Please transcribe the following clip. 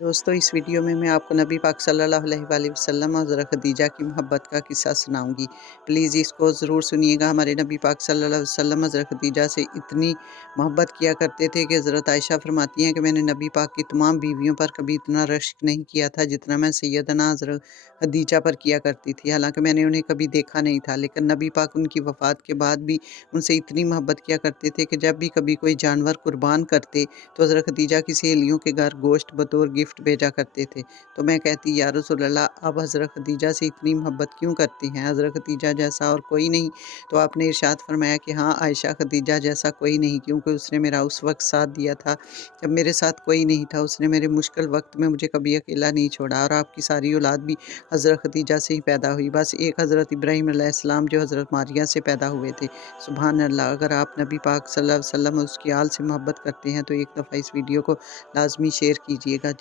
दोस्तों, इस वीडियो में मैं आपको नबी पाक सल्लल्लाहु अलैहि वसल्लम और हज़रत खदीजा की मोहब्बत का किस्सा सुनाऊंगी। प्लीज़ इसको ज़रूर सुनिएगा। हमारे नबी पाक सल्लल्लाहु अलैहि वसल्लम हज़रत खदीजा से इतनी मोहब्बत किया करते थे कि हज़रत आयशा फरमाती हैं कि मैंने नबी पाक की तमाम बीवियों पर कभी इतना रश्क नहीं किया था जितना मैं सैयदना हज़रत खदीजा पर किया करती थी। हालाँकि मैंने उन्हें कभी देखा नहीं था, लेकिन नबी पाक उनकी वफ़ात के बाद भी उनसे इतनी मोहब्बत किया करते थे कि जब भी कभी कोई जानवर कुर्बान करते तो हज़रत खदीजा की सहेलियों के घर गोश्त बतौर गिफ्ट भेजा करते थे। तो मैं कहती, या रसूल अल्लाह, आप हज़रत खदीजा से इतनी मोहब्बत क्यों करती हैं? हज़रत खदीजा जैसा और कोई नहीं। तो आपने इरशाद फरमाया कि हाँ, आयशा खदीजा जैसा कोई नहीं, क्योंकि उसने मेरा उस वक़्त साथ दिया था जब मेरे साथ कोई नहीं था। उसने मेरे मुश्किल वक़्त में मुझे कभी अकेला नहीं छोड़ा, और आपकी सारी औलाद भी हज़रत खदीजा से ही पैदा हुई। बस एक हज़रत इब्राहीम अलैहिस्सलाम जो हज़रत मारिया से पैदा हुए थे। सुभान अल्लाह! अगर आप नबी पाक सल्लल्लाहु अलैहि वसल्लम और उसकी आल से मोहब्बत करते हैं तो एक दफ़ा इस वीडियो को लाज़मी शेयर कीजिएगा।